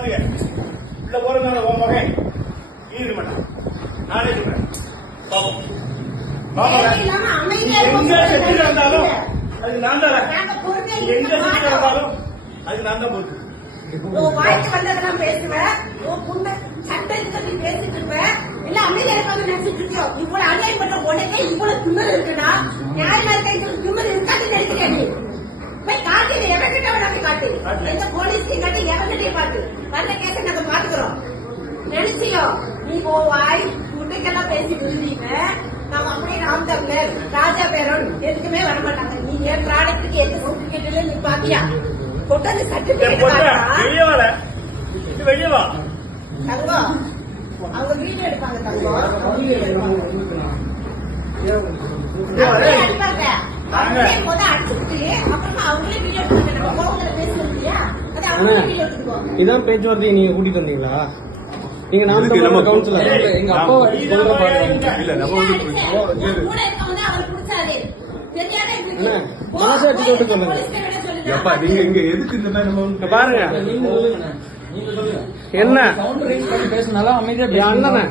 பாத்துக்க உள்ள போறதுனால உன் மகன் ஈடு மாட்டான். நானே சொல்றேன். எங்க செட்டு இருந்தாலும் அது நான் தான். எங்க செட்டு இருந்தாலும் அது நான் தான் போட்டு. வாய்க்கு வந்ததெல்லாம் பேசுவேன். சட்டத்துக்கு பேசிட்டு இருப்பேன். இல்ல அமைதியா இருக்காங்க நினைச்சிட்டு இருக்கோம். இவ்வளவு அநியாயம் பண்ற உடனே இவ்வளவு திமிர் இருக்குன்னா நியாயமா இருக்க திமிர் இருக்காதுன்னு நினைக்கிறேன். நீ போய் காட்டு, எவன்கிட்ட வேணாலும் காட்டு, எந்த போலீஸ்லையும் காட்டு, எவன்கிட்டயும் காட்டு. வந்த கேஸை நாங்க பாத்துக்கிறோம். நினைச்சியோ நீ வாய் முட்டைக்கெல்லாம் பேசிட்டு இருந்தீங்க. நாம அப்படியே ராம் தமிழர் ராஜா பேரன் எதுக்குமே வரமாட்டாங்க. நீங்க ப்ராடக்ட்டுக்கு எந்த சர்டிபிகேட்ல நீ பாத்தியா? கொட்டாந்து சர்டிபிகேட் வெளியே வா தங்கம். அவங்க வீடியோ எடுப்பாங்க தங்கம். இதான் பேச்சுவார்த்தையை நீங்க கூட்டிட்டு வந்தீங்களா? நீங்க நம்ம கவுன்சிலர் எங்க அப்பா மனசாட்சி தொட்டு சொல்லுங்க. நீங்க இங்க எதுக்கு இந்த மாதிரி பாருங்க என்ன பேசினாலும் அமைதியா அண்ணன்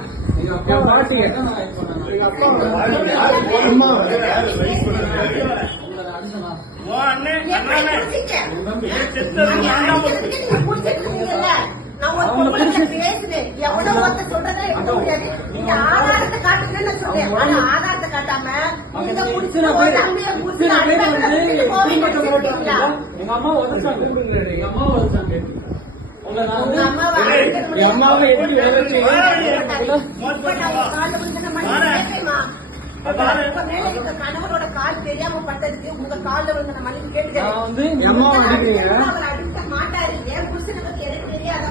பாட்டிங்க ஆதாரத்தை காட்டுன்னு சொல்றேன். ஆதாரத்தை காட்டாம எங்க அம்மா உதச்சாங்க. எங்க அம்மா உதச்சாங்க. கணவரோட கால் தெரியாம பட்டதுக்கு உங்க காலில் வந்து நம்ம மன்னிப்பு கேட்டுக்கிறேன். அடிக்க மாட்டாரு. என் புருஷனை பத்தி எனக்கு தெரியாத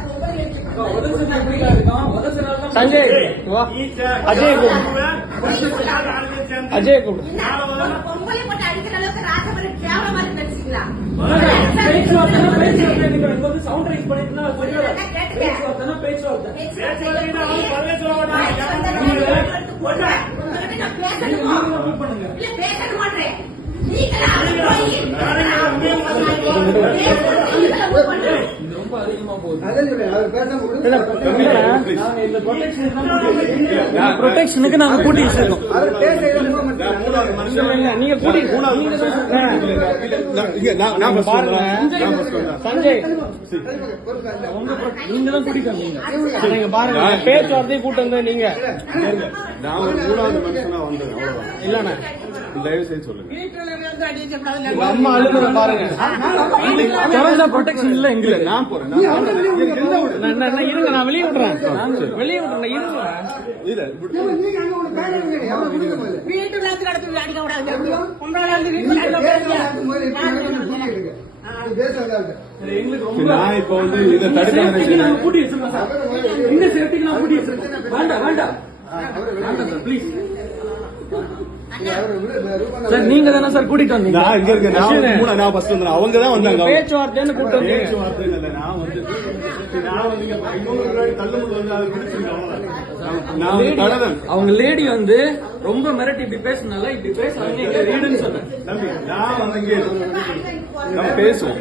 சஞ்சய் அஜய் பொங்கலை போட்டு அடிக்கிற அளவுக்கு ராஜபுரம் கேவல மாதிரி நினைச்சீங்களா? பேச மாட்டேன். ப்ரொடெக்ஷனுக்கு நாங்க கூட்டி வச்சிருக்கோம். நீங்க கூட்டி பாருங்க சஞ்சய், நீங்க தான் கூட்டிட்டு வந்தீங்க. நீங்க பாருங்க பேச்சுவார்த்தையை கூட்டு வந்த நீங்க இல்லண்ணா தயவு செய்து சொல்லுங்க. அம்மா அழுகுற பாருங்க. ப்ரொடெக்ஷன் இல்ல எங்க நான் போறேன். இருங்க நான் வெளியே விடுறேன். வெளியே விடுறேன் இருங்க. வீட்டுல அடிக்க கூடாது. நான் இப்ப வந்து இதை தடுக்க கூட்டி வச்சிருக்கேன். இந்த சேஃப்டிக்கு நான் கூட்டி வச்சிருக்கேன். வேண்டாம் வேண்டாம் ப்ளீஸ் சார். நீங்க தானே சார் கூட்டிட்டு வந்தீங்க? நான் இங்க இருக்கேன். நான் ஃபர்ஸ்ட் வந்தேன். அவங்க தான் வந்தாங்க. பேச்சுவார்த்தைன்னு கூட்டு வந்தீங்க. பேச்சுவார்த்தை இல்ல. நான் வந்து தள்ளுமுள்ள வந்து அதை பிடிச்சிருக்கேன். அவங்க லேடி வந்து ரொம்ப மிரட்டி இப்படி பேசினால இப்படி பேசுறாங்க. ரீடுன்னு சொன்னேன். நான் வந்து இங்கே நம்ம பேசுவோம்.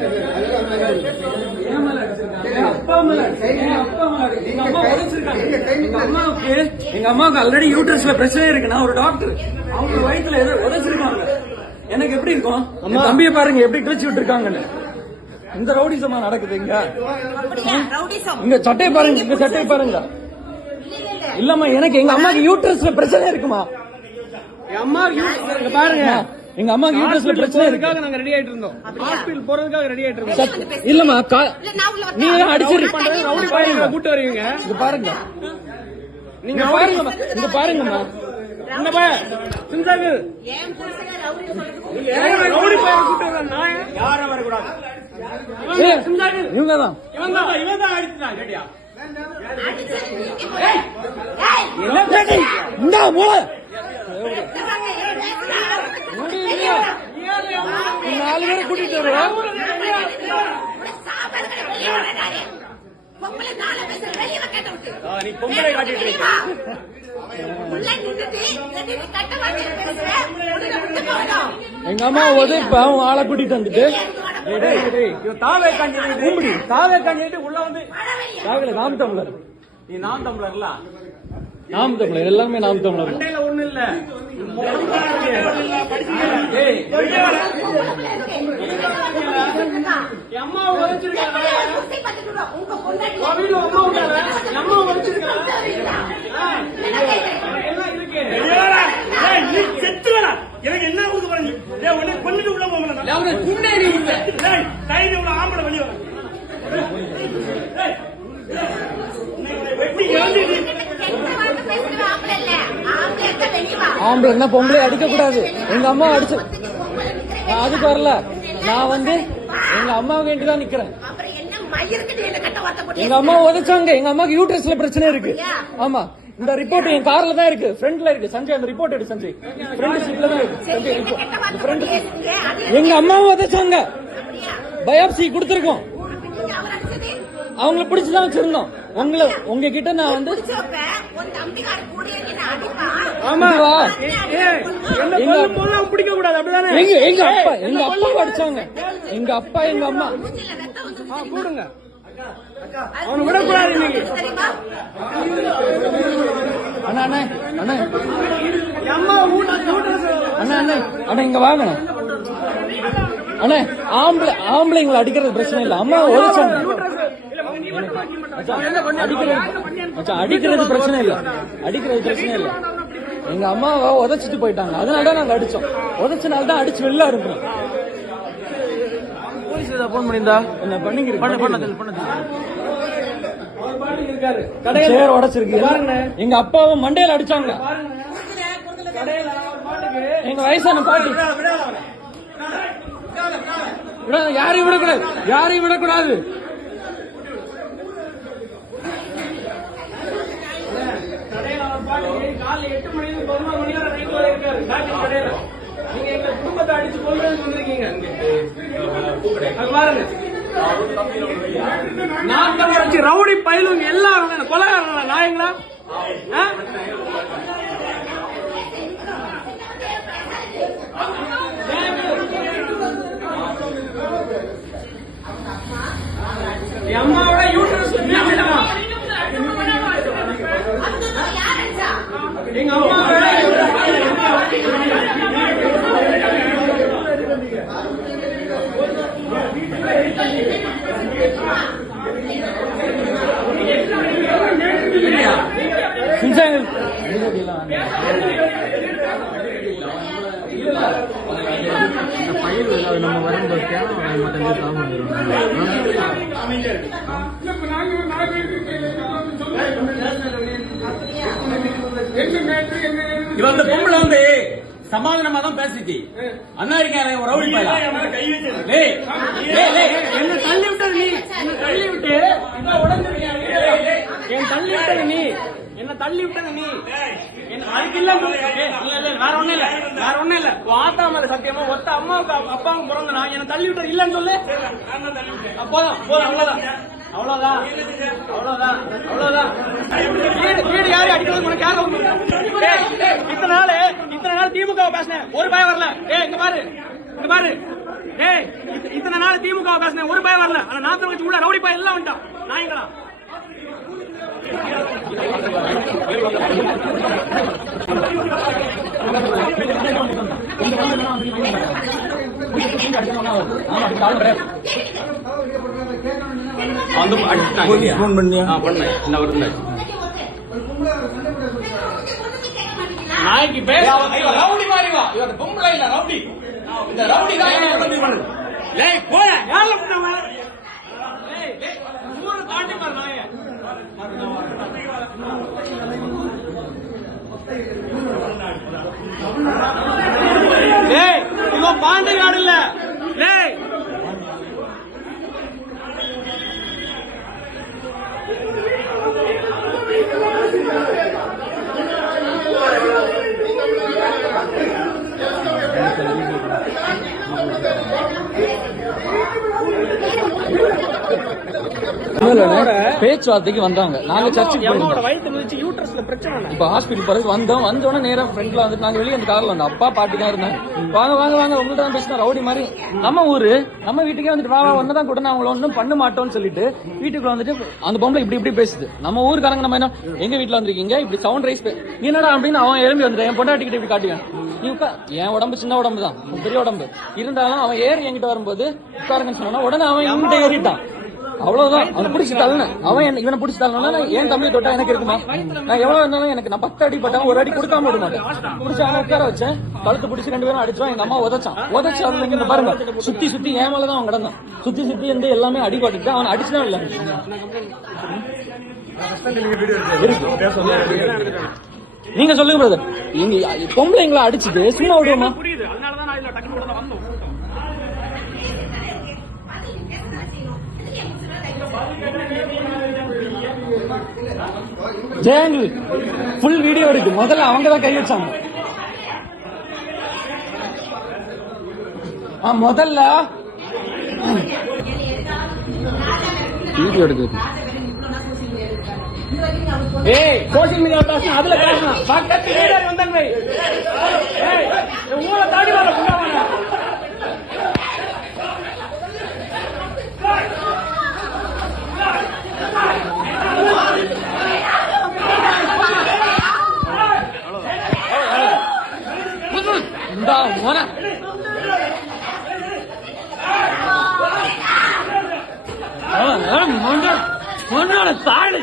எங்க அம்மாவுக்கு ஆல்ரெடி யூட்ரஸ்ல பிரச்சனை இருக்கு. நான் ஒரு டாக்டர். அவங்க வயிற்றுல ஏதோ உதச்சிருக்காங்க. எனக்கு எப்படி இருக்கும்? தம்பியை பாருங்க எப்படி கிழிச்சு விட்டுருக்காங்கன்னு. இந்த ரவுடிசமா நடக்குது இங்க. இங்க சட்டையை பாருங்க. இங்க சட்டையை பாருங்க. இல்லம்மா எனக்கு எங்க அம்மாக்கு யூட்ரஸ்ல பிரச்சனை இருக்குமா? எங்க அம்மாவுக்கு பாருங்க. எங்க அம்மாக்கு யூட்ரஸ்ல பிரச்சனை இருக்காக நாங்க ரெடி ஆயிட்டு இருந்தோம். ஹாஸ்பிடல் போறதுக்காக ரெடி ஆயிட்டு இருந்தோம். இல்லம்மா நீங்க அடிச்சு கூட்டு வருவீங்க. இங்க பாருங்க. நீங்க பாருங்க. இங்க பாருங்கம்மா. இந்த பைய சிந்தாக்கு யாரும் வரக்கூடாது. இவங்கதான் இவன் தான் அடிச்சுட்டான். கேட்டியா? இந்த மூல 4 பேரை கூட்டிட்டு வருவோம். நீ பொம்பளை காட்டிட்டு எங்க அம்மா உதவி ஆளை கூட்டிட்டு வந்துட்டு தாவே காஞ்சிட்டு உள்ள வந்து தாவில நாம் தமிழர் நீ நாம் தமிழர்ல நாம் தமிழர் எல்லாமே நாம் தமிழர் மண்டையில ஒண்ணு இல்ல அம்மா வச்சிருக்காங்க எனக்கு என்ன கொடுக்க போறீங்க கொண்டுட்டு உள்ள போகல ஆம்பளை வெளியே ஆம்பளை என்ன பொம்பளை அடிக்க கூடாது எங்க அம்மா அடிச்சு அதுக்கு வரல நான் வந்து எங்க அம்மா வேண்டிதான் நிக்கிறேன் எங்க அம்மா உதைச்சாங்க எங்க அம்மாக்கு யூட்ரஸ்ல பிரச்சனை இருக்கு ஆமா இந்த ரிப்போர்ட் என் கார்ல தான் இருக்கு ஃப்ரண்ட்ல இருக்கு சஞ்சய் அந்த ரிப்போர்ட் எடு சஞ்சய் ஃப்ரண்ட் சீட்ல தான் இருக்கு சஞ்சய் எங்க அம்மாவும் உதைச்சாங்க பயாப்சி கொடுத்திருக்கோம் அவங்கள பிடிச்சுதான் வச்சிருந்தோம் உங்ககிட்ட நான் வந்து ஆமா பிடிக்க கூடாது அப்படிதானே எங்க அப்பா அடிச்சாங்க எங்க அப்பா எங்க அம்மா கூடுங்க அவனை விடக்கூடாது இன்னைக்கு அண்ணா அண்ணா அண்ணா அண்ணா அண்ணா அண்ணா இங்க வாங்க அண்ணா ஆம்பளைங்களை அடிக்கிறது பிரச்சனை இல்ல அம்மா ஒழிச்சாங்க அடிக்கிறது பிரச்சனை இல்ல எங்க அம்மாவை உதைச்சிட்டு போயிட்டாங்க அதனாலதான் நாங்க அடிச்சோம் உதைச்சனால்தான் அடிச்சு வெளில இருக்கோம் போன் பண்ணிருந்தா என்ன சேர் உடைச்சிருக்கு எங்க அப்பாவை மண்டையில அடிச்சாங்க எங்க வயசான பாட்டி யாரையும் விடக்கூடாது காலை 8 மணிக்கு 11 மணி வரை நைட் வரை இருக்காரு கடையில நீங்க எங்க குடும்பத்தை அடிச்சு கொல்றதுக்கு வந்திருக்கீங்க பாருங்க நான் வச்சு ரவுடி பயிலுங்க எல்லாரும் கொலைகாரங்களா நாயங்களா அம்மாவோட யூட்ரஸ் எங்க அம்மா நம்ம வரும்போது இவன் அந்த பொம்பளை வந்து சமாதானமா தான் பேசிச்சு அண்ணா இருக்காரு ரவுடி பையன் என்ன தள்ளி விட்டது நீ என்ன தள்ளி விட்டது நீ அதுக்கு இல்ல வேற ஒண்ணும் இல்ல ஆத்தா மேல சத்தியமா ஒத்த அம்மாவுக்கு அப்பாவுக்கு பிறந்தனா என்ன தள்ளி விட்டது இல்லன்னு சொல்லு போதும் அவ்வளவுதான் வீடு யாரு அடிக்கிறது உனக்கு யாரும் இத்தனை நாள் திமுக பேசினேன் ஒரு பயம் வரல இங்க பாரு இத்தனை நாள் திமுக பேசினேன் ஒரு பயம் வரல ஆனா நாத்து வச்சு உள்ள ரவுடி பயம் எல்லாம் வந்துட்டான் நாயங்களா நாய்க்கு பேர் ரவுடி மாதிரி வா இவர் பொம்பளை இல்ல ரவுடி இந்த ரவுடி தான் போய தாண்டி பாரு நாய இவன் பாண்டிகாடு இல்ல பேச்சு பேச்சுவார்த்தைக்கு வந்தாங்க. நாங்க சர்ச்சுக்கு போயிருந்தோம். வயிற்று முடிச்சு யூட்ரஸ்ல பிரச்சனை. இப்ப ஹாஸ்பிட்டல் பிறகு வந்தோடனே நேரா ஃப்ரெண்ட்ல வந்துட்டு நாங்க வெளியே அந்த கார்ல வந்தோம். அப்பா பாட்டி தான் இருந்தாங்க. வாங்க வாங்க வாங்க உங்கள்ட்ட தான் பேசினா ரவுடி மாதிரி நம்ம ஊரு நம்ம வீட்டுக்கே வந்துட்டு வா ஒன்னதான் கூட நான் அவங்கள ஒன்றும் பண்ண மாட்டோம்னு சொல்லிட்டு வீட்டுக்குள்ள வந்துட்டு அந்த பொம்பளை இப்படி பேசுது. நம்ம ஊருக்காரங்க நம்ம என்ன எங்க வீட்டுல வந்திருக்கீங்க இப்படி சவுண்ட் ரைஸ் நீ என்னடா அப்படின்னு அவன் எழும்பி வந்துட்டு என் பொண்டாட்டிக்கிட்ட இப்படி காட்டுவேன். நீ என் உடம்பு சின்ன உடம்பு தான் பெரிய உடம்பு இருந்தாலும் அவன் ஏறி என்கிட்ட வரும்போது உட்காருங்கன்னு சொன்னா உடனே அவன் என்கிட்ட ஏறிட்டான். அவ்வளவுதான். அவனை பிடிச்சி தள்ளன அவன் இவனை பிடிச்சி தள்ளனா என் தம்பி தொட்டா எனக்கு இருக்குமா? நான் எவ்வளவு இருந்தாலும் எனக்கு நான் 10 அடி பட்டாலும் ஒரு அடி கொடுக்காம விட மாட்டேன். பிடிச்சி அவனை உட்கார வச்சேன். கழுத்து பிடிச்சி 2 பேரும் அடிச்சோம். எங்க அம்மா உதச்சான். அதுல இங்க பாருங்க சுத்தி ஏன் மேலதான் அவன் கிடந்தான். சுத்தி இருந்து எல்லாமே அடிபட்டு அவன் அடிச்சுதான் இல்ல. நீங்க சொல்லுங்க பிரதர். இங்க பொம்பளைங்களை அடிச்சுட்டு சும்மா விடுவோமா? புரியுது. அதனாலதான் நான் இதுல டக்குனு கூட வந்தோம். ஜெயங்கள் ஃபுல் வீடியோ இருக்கு. முதல்ல அவங்க தான் கை வச்சாங்க. முதல்ல வீடியோ எடுக்குது. ஏய் சோசியல் மீடியா பேசணும். அதுல பேசணும். பக்கத்து வீரர் வந்தாங்க. ஏய் உங்கள தாடி வர புண்ணாவானா? மோன தாழ்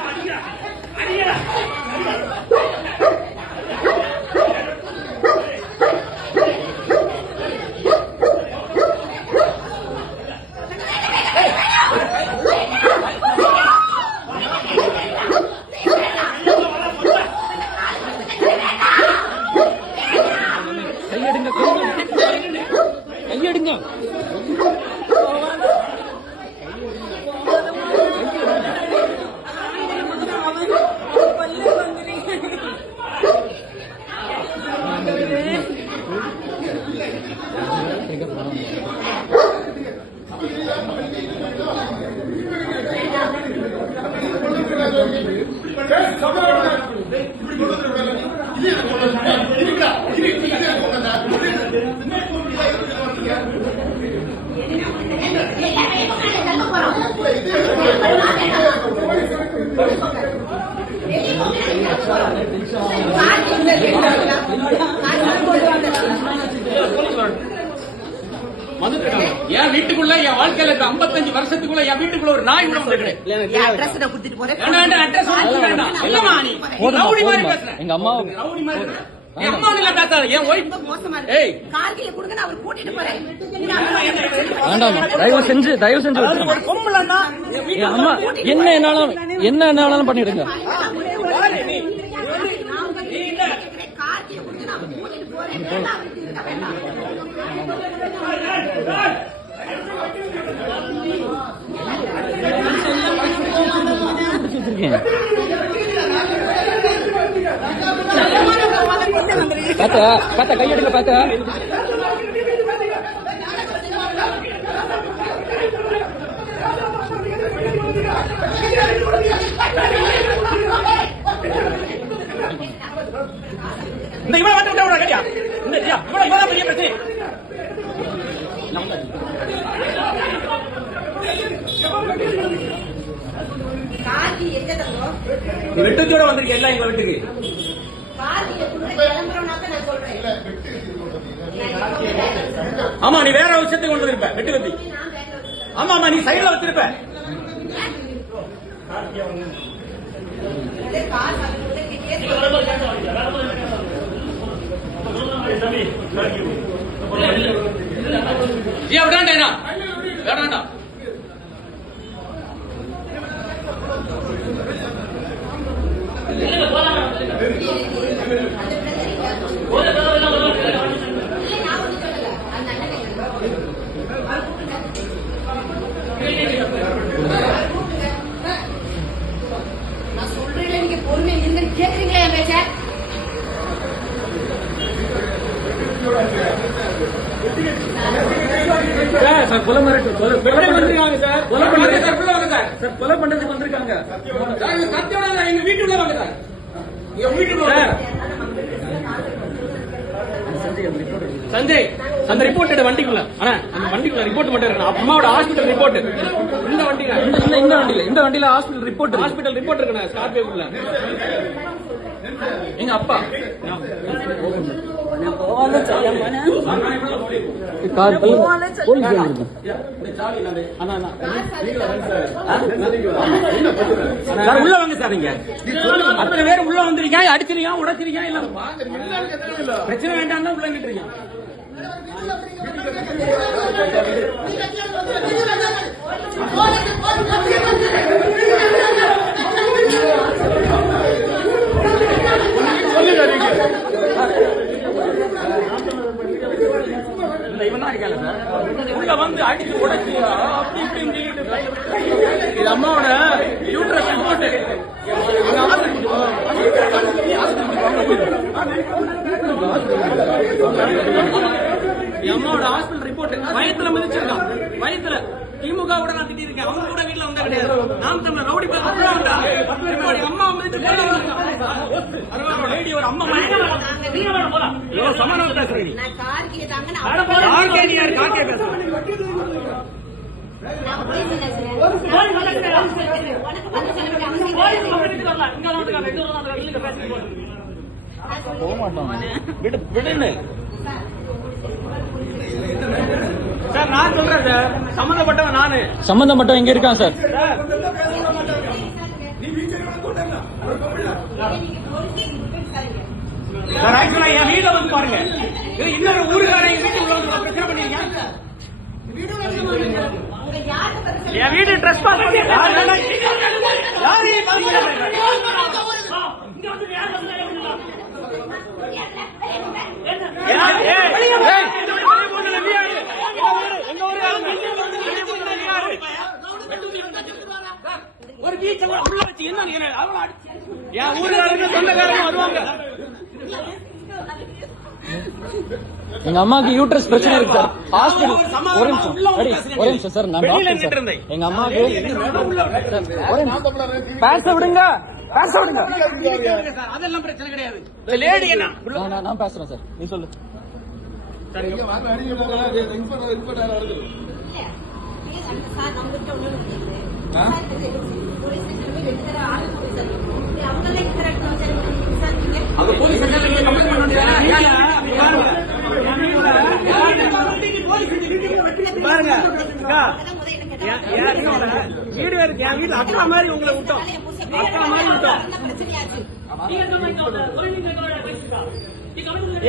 கையெடுங்க. என் வீட்டுக்குள்ள என் வாழ்க்கையில 55 வருஷத்துக்குள்ள என் வீட்டுக்குள்ள ஒரு நாய் கூட வந்து எங்க அம்மா என் அம்மா பேசாத என் ஒய்ஃப் வேண்டாம். தயவு செஞ்சு அம்மா என்ன என்னாலும் பண்ணிடுங்க. பாத்தா கையெடுங்க. பாத்தா இந்த இவன் வந்து விட்டா கடியா இந்த இவன் பெரிய பிரச்சனை. வெட்டத்தோட வந்திருக்க எல்லாம் எங்க வீட்டுக்கு. ஆமா நீ வேற விஷயத்தை கொண்டு வந்திருப்ப. வெட்டு கத்தி. ஆமா நீ சைடுல வச்சிருப்ப. வேண்டாண்டா வேண்டாண்டா நான் சொல்றேன் நீங்க பொறுமை இருங்க. கேக்குறீங்களா என் பேச்ச? கொலை பண்றதுக்கு வந்திருக்காங்க. வாங்க. சத்தியமா எங்க வீட்டுக்குள்ள வாங்க சார். எங்க வீட்டுக்குள்ள சார், சஞ்சய் அந்த ரிப்போர்ட் வண்டிக்குள்ள ஆனா அந்த வண்டிக்குள்ள ரிப்போர்ட் மட்டும் இருக்கு அம்மாவோட ஹாஸ்பிட்டல் ரிப்போர்ட் இந்த வண்டியில இந்த வண்டியில ஹாஸ்பிட்டல் ரிப்போர்ட் ஹாஸ்பிட்டல் ரிப்போர்ட் இருக்குண்ணா ஸ்கார்பியோக்குள்ள எங்க அப்பா சார் உள்ள வாங்க சார் நீங்க அத்தனை பேர் உள்ள வந்திருக்கீங்க அடிச்சிருக்கீங்க உடைச்சிருக்கீங்க இல்ல பிரச்சனை வேண்டாம் தான் உள்ள நின்றுருக்கீங்க இல்ல இவன் தான் இருக்கல சார் உள்ள வந்து அடிச்சு உடைச்சு அப்படி இப்படி இது அம்மாவோட யூட்ரஸ் ரிப்போர்ட் அம்மாவோட ஹாஸ்பிட்டல் ரிப்போர்ட் வயத்துல மிதிச்சிருக்கான் வயத்துல திமுக கூட நான் திட்டி இருக்கேன் அவங்க கூட வீட்டுல வந்தா கிடையாது நாம் தமிழ் ரவுடி அம்மா ஒரு அம்மா சமாதானம் பேசுறீங்க நான் கார் கேட்டாங்க விடுன்னு சார் நான் சொல்றேன் சார் சம்பந்தப்பட்டவன் நானு சம்பந்தப்பட்டவன் எங்க இருக்கான் சார்? சார் ஆக்சுவலா என் வீட்டுல வந்து பாருங்க இன்னொரு ஊருக்காரன் எங்க வீட்டுல உள்ள வந்து பிரச்சனை பண்ணிருக்கேன் என் வீடு ட்ரெஸ் பாஸ் ஒரு பீச்ச உள்ள வச்சு என்ன என் ஊருக்காரங்க சொந்தக்காரங்க வருவாங்க எங்க அம்மாக்கு யூட்ரஸ் பிரச்சனை இருக்கு சார். ஹாஸ்பிடல் ஒரு நிமிஷம் சார், நான் டாக்டர் சார். எங்க அம்மாக்கு பேச விடுங்க, பேச விடுங்க. அதெல்லாம் பிரச்சனை கிடையாது. லேடி என்ன நான் பேசுறேன் சார், நீ சொல்லு. அது போலீஸ் கம்ப்ளைண்ட் பண்ண பாருங்க வீடு இருக்கு என் வீட்டுல அக்கா மாதிரி உங்களை விட்டோம், அக்கா மாதிரி விட்டோம்.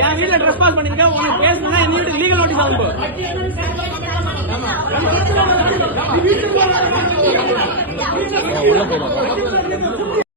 என் வீட்டுல ட்ரெஸ் பாஸ் பண்ணிருக்கேன், உனக்கு பேசுனா என் வீட்டுக்கு லீகல் நோட்டீஸ் ஆகும். உள்ள போயிடும்.